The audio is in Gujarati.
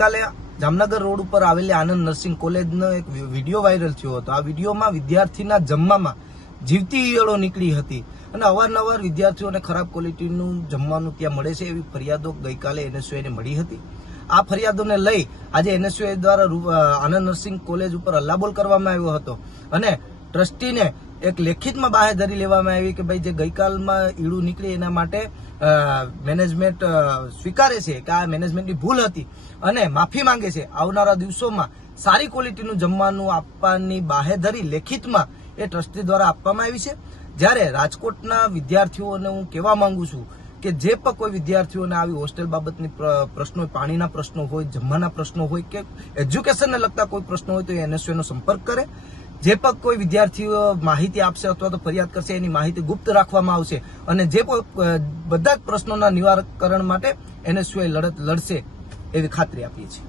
કાલે જામનગર રોડ ઉપર આવેલી આનંદ નર્સિંગ કોલેજનો એક વીડિયો વાયરલ થયો હતો. આ વિડીયોમાં વિદ્યાર્થીના જમવામાં જીવતી ઈયળો નીકળી હતી અને અવારનવાર વિદ્યાર્થીઓને ખરાબ ક્વોલિટીનું જમવાનું ત્યાં મળે છે એવી ફરિયાદો ગઈકાલે એનએસયુને મળી હતી. આ ફરિયાદોને લઈ આજે એનએસયુઆઈ દ્વારા આનંદ નર્સિંગ કોલેજ ઉપર હલ્લાબોલ કરવામાં આવ્યો હતો અને ટ્રસ્ટીને એક લેખિતમાં બાહેધરી લેવામાં આવી કે ભાઈ જે ગઈકાલમાં ઈડું નીકળી એના માટે મેનેજમેન્ટ સ્વીકારે છે કે આ મેનેજમેન્ટની ભૂલ હતી અને માફી માંગે છે. આવનારા દિવસોમાં સારી ક્વોલિટીનું જમવાનું આપવાની બાહેધરી લેખિતમાં એ ટ્રસ્ટી દ્વારા આપવામાં આવી છે. જ્યારે રાજકોટના વિદ્યાર્થીઓને હું કહેવા માંગુ છું કે જે પણ કોઈ વિદ્યાર્થીઓને આવી હોસ્ટેલ બાબતની પ્ર- પ્રશ્નો હોય, પાણીના પ્રશ્નો હોય, જમવાના પ્રશ્નો હોય કે એજ્યુકેશનને લગતા કોઈ પ્રશ્નો હોય તો એ એનએસયુનો સંપર્ક કરે. જે પણ કોઈ વિદ્યાર્થીઓ માહિતી આપશે અથવા તો ફરિયાદ કરશે, એની માહિતી ગુપ્ત રાખવામાં આવશે અને જે બધા જ પ્રશ્નોના નિવારકરણ માટે એનએસયુએ લડત લડશે એવી ખાતરી આપીએ છીએ.